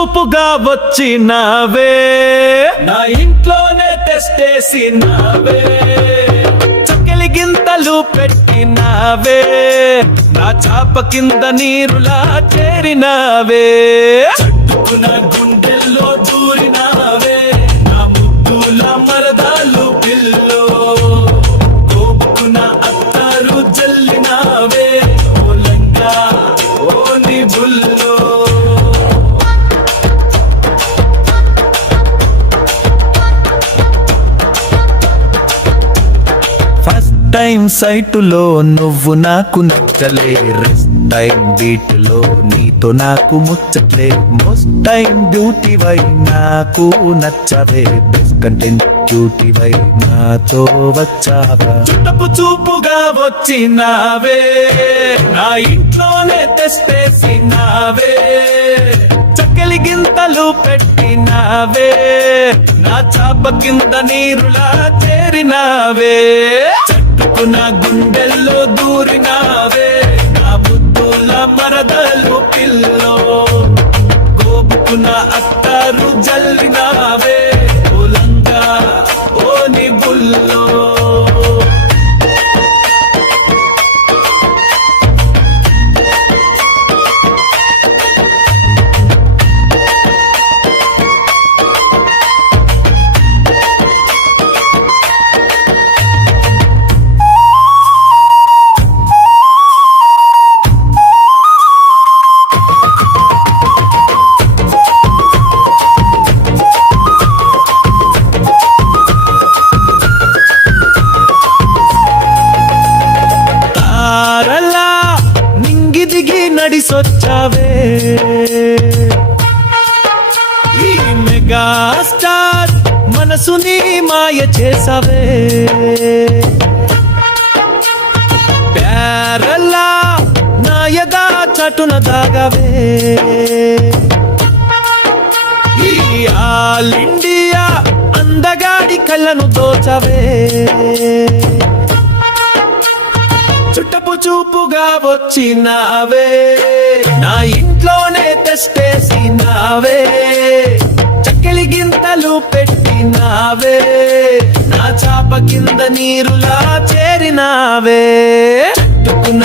చూపుగా వచ్చినావే, నా ఇంట్లోనే తెస్తేసినావే, చక్కెలి గింతలు పెట్టినావే, నా చాప కింద నీరులా చేరినావే, చట్టుకున్న గుండెల్లో దూరినావే, నా ముద్దుల మరదాలు పిల్లో, కోపుకున్న అత్తారు జల్లినావే, ఓ లంగా ఓ నీ బుల్లో. టైం సైటులో నువ్వు నాకు నచ్చలే, రెస్ట్ టైం బీటులో నీతో నాకు ముచ్చట్లే, మోస్ట్ టైం బ్యూటీ వై నాకు నచ్చవే, బెస్ట్ కంటెంట్ బ్యూటీ వై నాతో వచ్చావా, చుట్టపు చూపుగా వచ్చినావే, నా ఇంట్లోనే తెస్తేసినావే, చక్కెలి గింతలు పెట్టినావే, నా చాప కింద నీరులా చేరినావే, చట్టుకున్న గుండెల్లో దూరినావే, నా బుద్ధుల మరదలు పిల్లో, గోపుకున్న అత్తారు జల్లినావే, ఓ లంగా ఓ నీ బుల్లో. నడిసొచ్చావే, ఈ మెగా స్టార్ మనసుని మాయ చేసావే, ప్యారలా నాయగా చటున దాగవే, ఈ ఆల్ ఇండియా అందగాడి కళ్ళను దోచవే, చుట్టపు చూపుగా వచ్చినావే, నా ఇంట్లోనే తెస్తేసినావే, చక్కెలి గింతలు పెట్టినావే, నా చాప కింద నీరులా చేరినావే, చట్టుకున్న